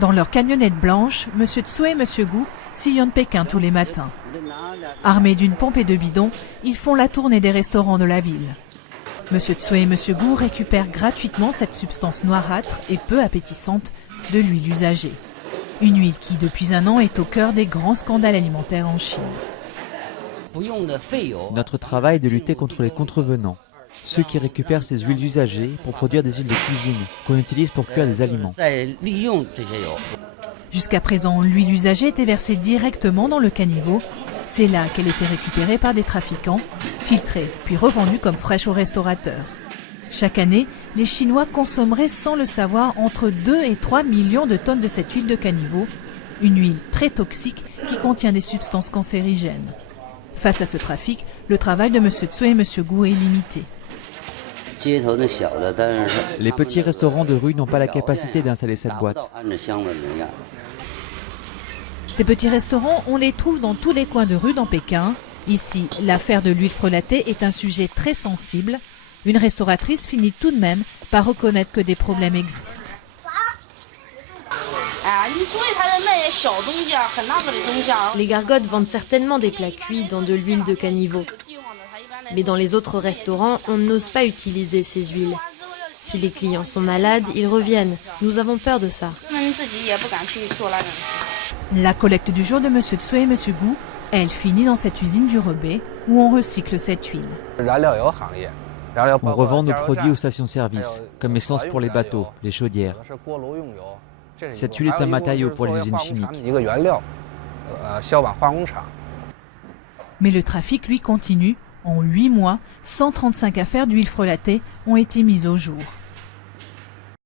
Dans leur camionnette blanche, M. Tsui et M. Gu sillonnent Pékin tous les matins. Armés d'une pompe et de bidons, ils font la tournée des restaurants de la ville. M. Tsui et M. Gu récupèrent gratuitement cette substance noirâtre et peu appétissante de l'huile usagée. Une huile qui, depuis un an, est au cœur des grands scandales alimentaires en Chine. Notre travail est de lutter contre les contrevenants, ceux qui récupèrent ces huiles usagées pour produire des huiles de cuisine qu'on utilise pour cuire des aliments. Jusqu'à présent, l'huile usagée était versée directement dans le caniveau. C'est là qu'elle était récupérée par des trafiquants, filtrée, puis revendue comme fraîche aux restaurateurs. Chaque année, les Chinois consommeraient sans le savoir entre 2 et 3 millions de tonnes de cette huile de caniveau, une huile très toxique qui contient des substances cancérigènes. Face à ce trafic, le travail de M. Tsui et M. Gu est limité. Les petits restaurants de rue n'ont pas la capacité d'installer cette boîte. Ces petits restaurants, on les trouve dans tous les coins de rue dans Pékin. Ici, l'affaire de l'huile frelatée est un sujet très sensible. Une restauratrice finit tout de même par reconnaître que des problèmes existent. Les gargotes vendent certainement des plats cuits dans de l'huile de caniveau. Mais dans les autres restaurants, on n'ose pas utiliser ces huiles. Si les clients sont malades, ils reviennent. Nous avons peur de ça. La collecte du jour de M. Tsui et M. Gu, elle finit dans cette usine du Rebais où on recycle cette huile. On revend nos produits aux stations-service, comme essence pour les bateaux, les chaudières. Cette huile est un matériau pour les usines chimiques. Mais le trafic, lui, continue. En 8 mois, 135 affaires d'huile frelatée ont été mises au jour.